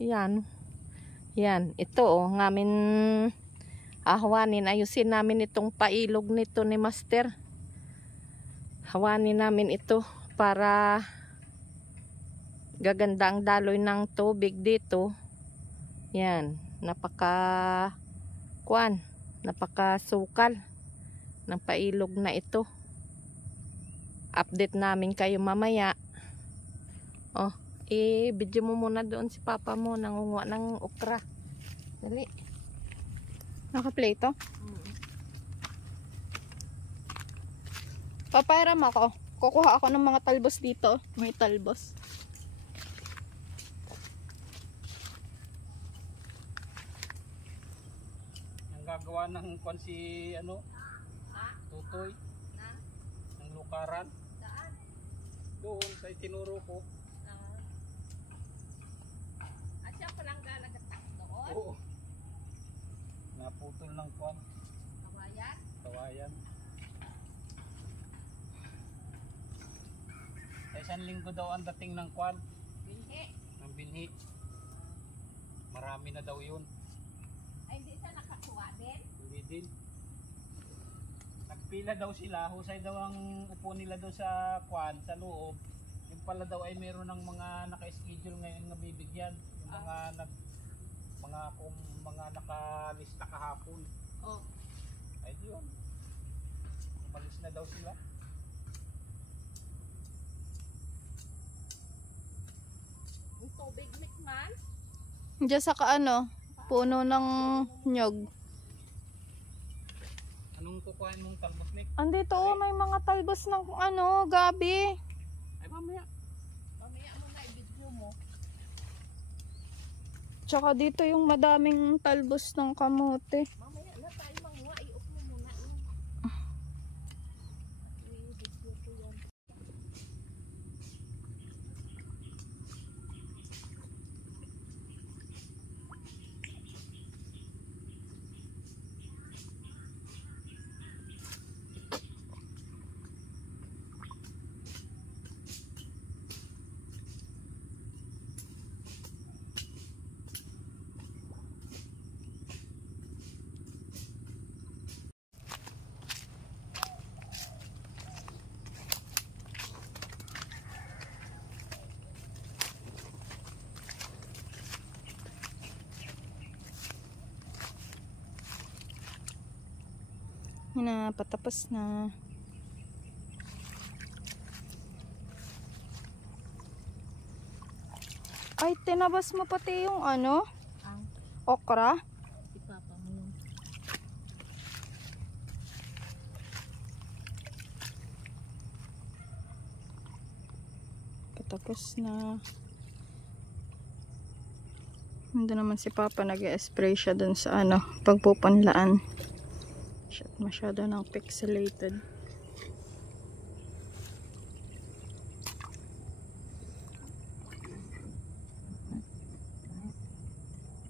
Yan. Yan. Ito oh. Ngamin ahwanin. Ayusin namin itong pailog nito ni Master. Hawanin namin ito para gaganda ang daloy ng tubig dito. Yan. Napakasukal ng pailog na ito. Update namin kayo mamaya. Oh, i-video mo muna doon si papa mo nangunguha ng okra. Dali. Naka-play to? Papairam ako. Kukuha ako ng mga talbos dito. May talbos. Ang gagawa ng si ano? Tutoy. Ng lukaran. Doon sa tinuro ko. At siya palang galagatak doon? Oo. Naputol ng kwan. Kawayan? Kawayan. Sa isang linggo daw ang dating ng kwan. Binhi? Ng binhi. Marami na daw yun. Ay, hindi siya nakakuha din? Hindi din. Nagpila daw sila, husay daw ang upo nila doon sa kwan, sa loob. Yung pala daw ay meron ng mga naka-schedule ngayon na bibigyan. Yung mga nakalista kahapon. Oh. Ay yun. Umalis na daw sila. Yung tubig mikman? Diyan sa puno ng nyog. Anong kukuhain mong talbos, Nick? Andito may mga talbos ng gabi. Ay mamaya. Mamaya mo na i-video mo. Tsaka dito yung madaming talbos ng kamote. Mamaya na tayo manguha. I-off mo muna. I-video ko yan. Yun na, patapos na. Ay, tinabas mo pati yung Ang okra. ipapa mo yung Patapos na. Hindi naman si Papa nag-spray siya dun sa pagpupanlaan. Masyado nang pixelated.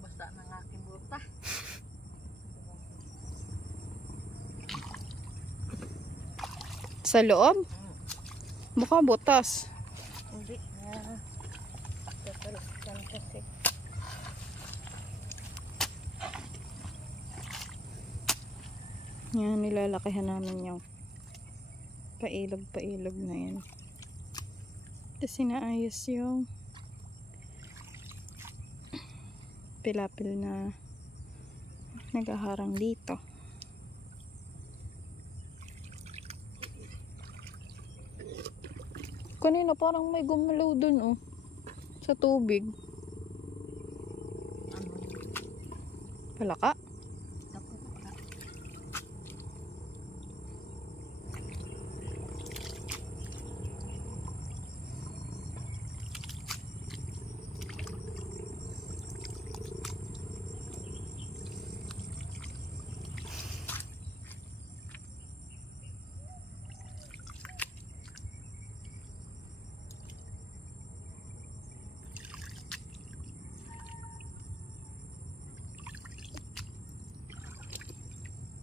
basta ng aking buta. Sa loob? Baka butas. Hindi. Tatalaskan kasi. Yan, nilalakihan namin yung pailog na yan. Tapos sinaayos yung pilapil na nagaharang dito. Kanina parang may gumalaw dun sa tubig. Palaka?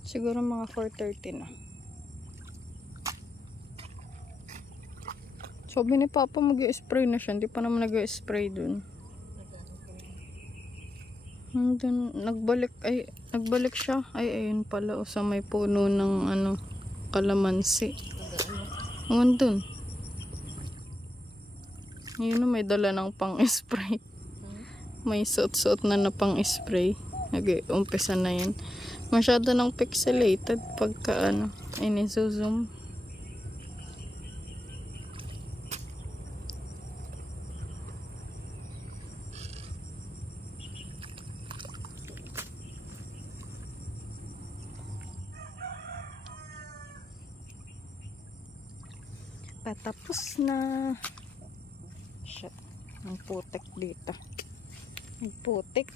Siguro mga 4:30 na. Sabi ni Papa mag-spray na siya. Hindi pa naman nag-spray dun. Nandun, nagbalik siya. Ay, ayun pala. O sa may puno ng kalamansi. Nandun. Yun, may dala ng pang-spray. May suot-suot na pang-spray. Nag-umpisa na yan. Masyado ng pixelated pagka ini-zoom. Patapos na. Shit. Ang putik dito. Ang putik.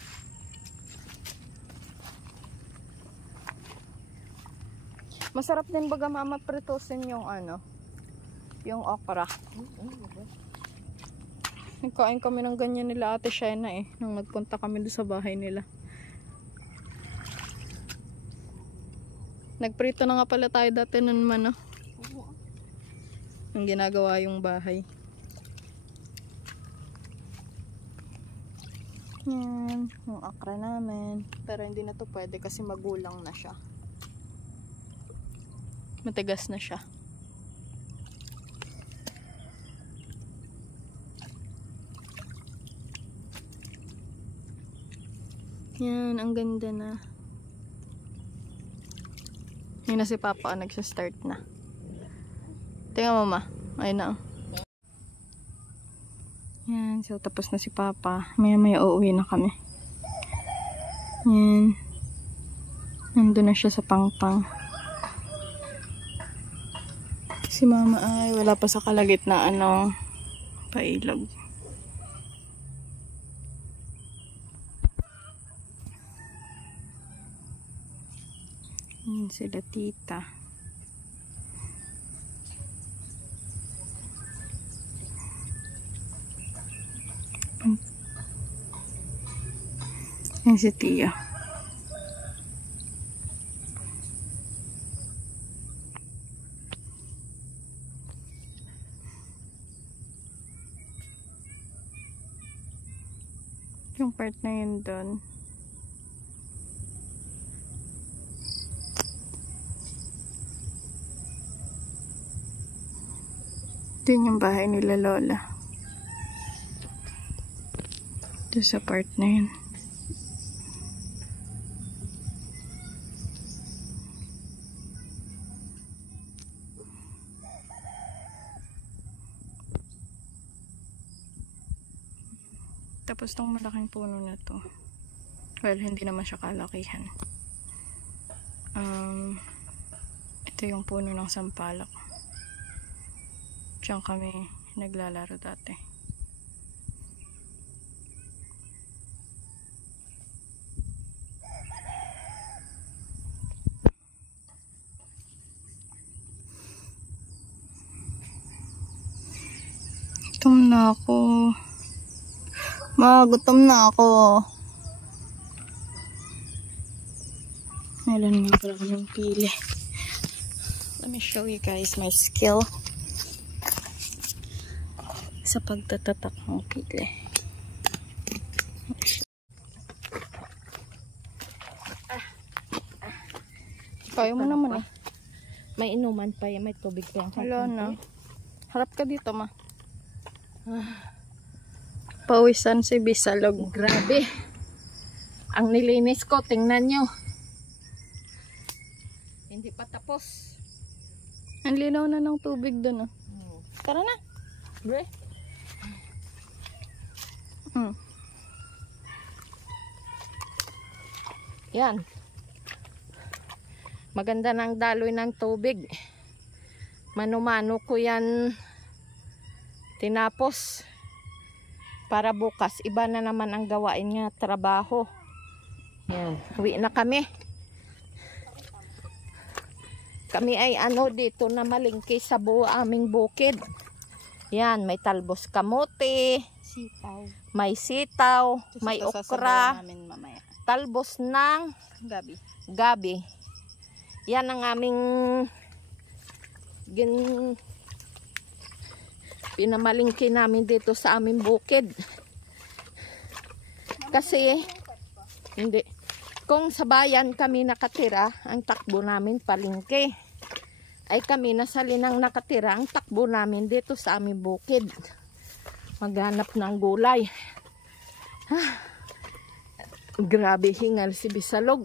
Masarap din baga mama pritosin yung yung okra. Nagkain kami ng ganyan nila Ate Shena nung nagpunta kami doon sa bahay nila. Nagprito na nga pala tayo dati nun man ang ginagawa yung bahay. Yan, yung okra namin. Pero hindi na to pwede kasi magulang na siya. Matigas na siya. Yan, ang ganda na. Yun na si Papa nagsa-start na. Tingnan mama. Ayun na. Yan, so tapos na si Papa. Maya-maya uuwi na kami. Yan. Nandun na siya sa pangpang. Si Mama ay wala pa sa kalagitnaan pailog. Yan sila tita. Yan si Tia. Yung part na yun doon. Doon yung bahay nila Lola. Doon sa part na yun. Tapos tong malaking puno na to, well, hindi naman siya kalakihan. Ito yung puno ng sampalok. Diyan kami naglalaro dati. Gutom na ako. Gutom na ako. Meron nga pala kaming pili. Let me show you guys my skill sa pagtatatak ng pili. Kaya mo naman May inuman pa yan, may tubig pa yan. Wala na. Harap ka dito ma. Pawisan si Bisalog. Grabe. Ang nilinis ko, tingnan nyo. Hindi pa tapos. Ang linaw na ng tubig doon Tara na. Bre. Yan. Maganda ng daloy ng tubig. Mano-mano ko yan tinapos. Para bukas, iba na naman ang gawain niya, trabaho. Yan. Uwi na kami. Kami ay dito na malingki sa aming bukid. Yan, may talbos kamote. Sitaw. May sitaw. May okra. Talbos ng gabi. Yan ang aming pinamalingki namin dito sa aming bukid. Kasi Hindi. Kung sa bayan kami nakatira, ang takbo namin palengke. Ay kami nasa Linang nakatira, ang takbo namin dito sa aming bukid. Maghanap ng gulay. Grabe hingal si Bisalog.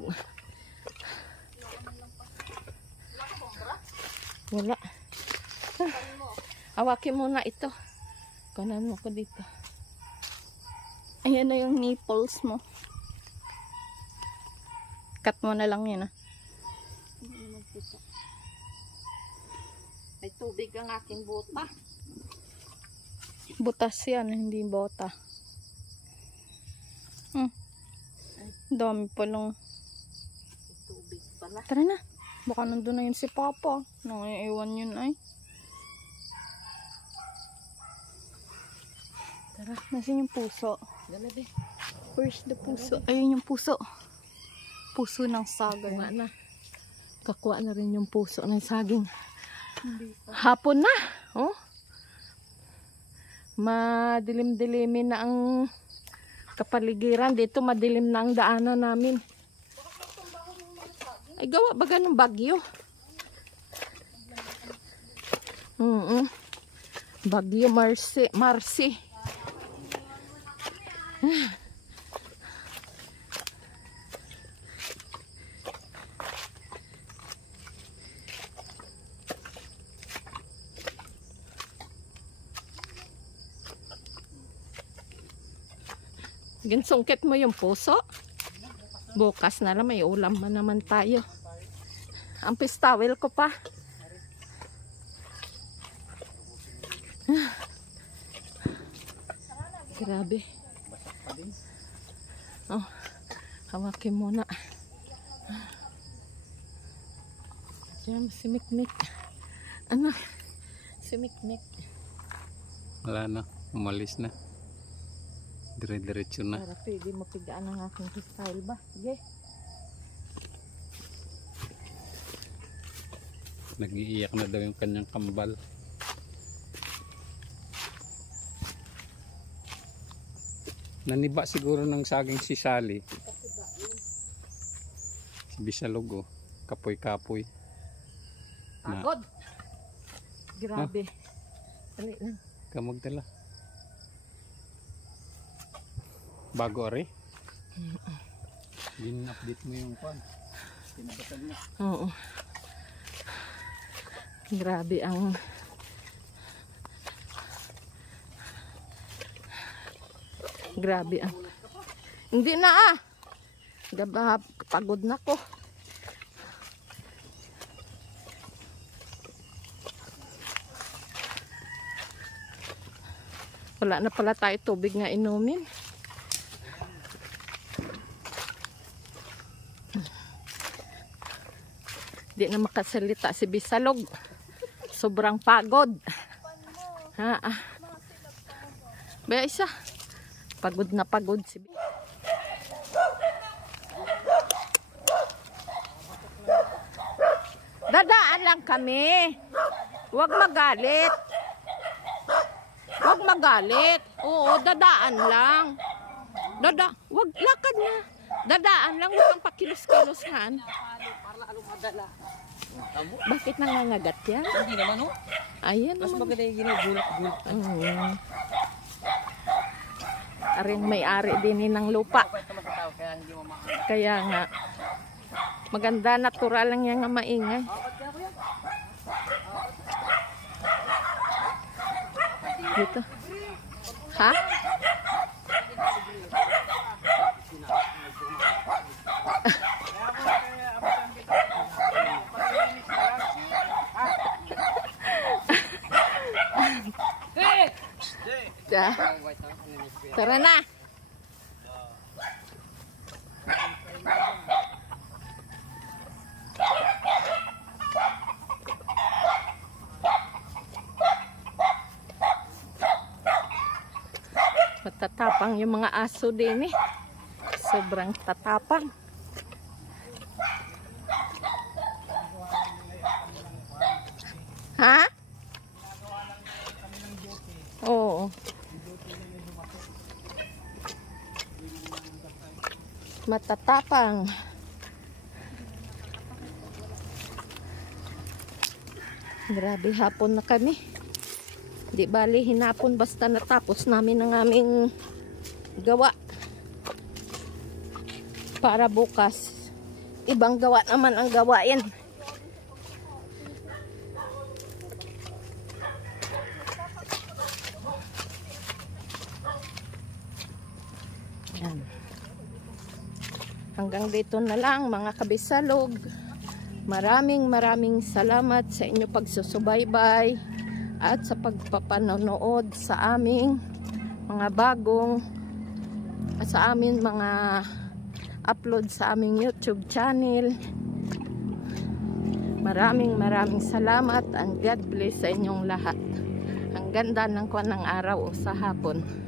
Wala. Awakin mo na ito. Kanan mo ko dito. Ayan na yung nipples mo. Cut mo na lang yun, ah. May tubig ang aking buta. Butas yan, hindi bota. Dami pa lang. May tubig pala. Tara na. Baka nandun na yun si Papa. Nangaiiwan yun ay. Tara. Nasaan yung puso? Galabi. Where's the puso? Ayun yung puso. Puso ng sagay. Kakuha na. Kakuha na rin yung puso ng saging. Hindi pa. Hapon na. Oh. Madilim-dilimin na ang kapaligiran. Dito madilim na ang daanan namin. Ay gawa ba ganun bagyo? Bagyo Marcy. Ginsungkit mo yung puso. Bukas na lang may ulam man naman tayo. Ang pistawel ko pa. Grabe. Oh, hawakin muna. Diyan si Mikmik. Ano? Si Mikmik. Wala na, umalis na. Dire-diretso na. Para pwede mapigaan ang aking style ba? Sige. Nag-iiyak na daw yung kanyang kambal. Naniba siguro ng saging si Sally. Si Bisalog, oh. Kapoy-kapoy. Pagod. Grabe. Dali lang. Kamagdala. Bago ari? Gin-update mo yung kwan. Pinabasag na. Oo. Grabe ang hindi na Gaba, pagod na ko. Wala na pala tayo tubig nga inumin. Di na makasalita si Bisalog. Sobrang pagod. Baya isa. Pagod na pagod si Bisalog. Dadaan lang kami. Huwag magalit. Huwag magalit. Oo, dadaan lang. Huwag lakad na. Dadaan lang, huwag kang pakilos-kiloshan. Bakit nangangagat yan? Hindi naman, oh. Ayan Mas naman. maganda yung ginugulak-gulak. Aring may-ari din ng lupa. Ito mas tao, kaya hindi mo makakita. Kaya nga, maganda, natural lang yan nga maingay. Dito. Ha? Tara na. Matatapang yung mga aso din eh. Sobrang tatapang. Ha? Oo. matatapang. Grabe, hapon na kami. Di bali hinapon basta natapos namin ang aming gawa. Para bukas, ibang gawa naman ang gawain. Yan. Hanggang dito na lang mga kabisalog. Maraming salamat sa inyo pagsusubaybay at sa pagpapanonood sa aming mga bagong sa amin mga upload sa aming YouTube channel. Maraming salamat and God bless sa inyong lahat. Ang ganda ng kanang araw o sa hapon.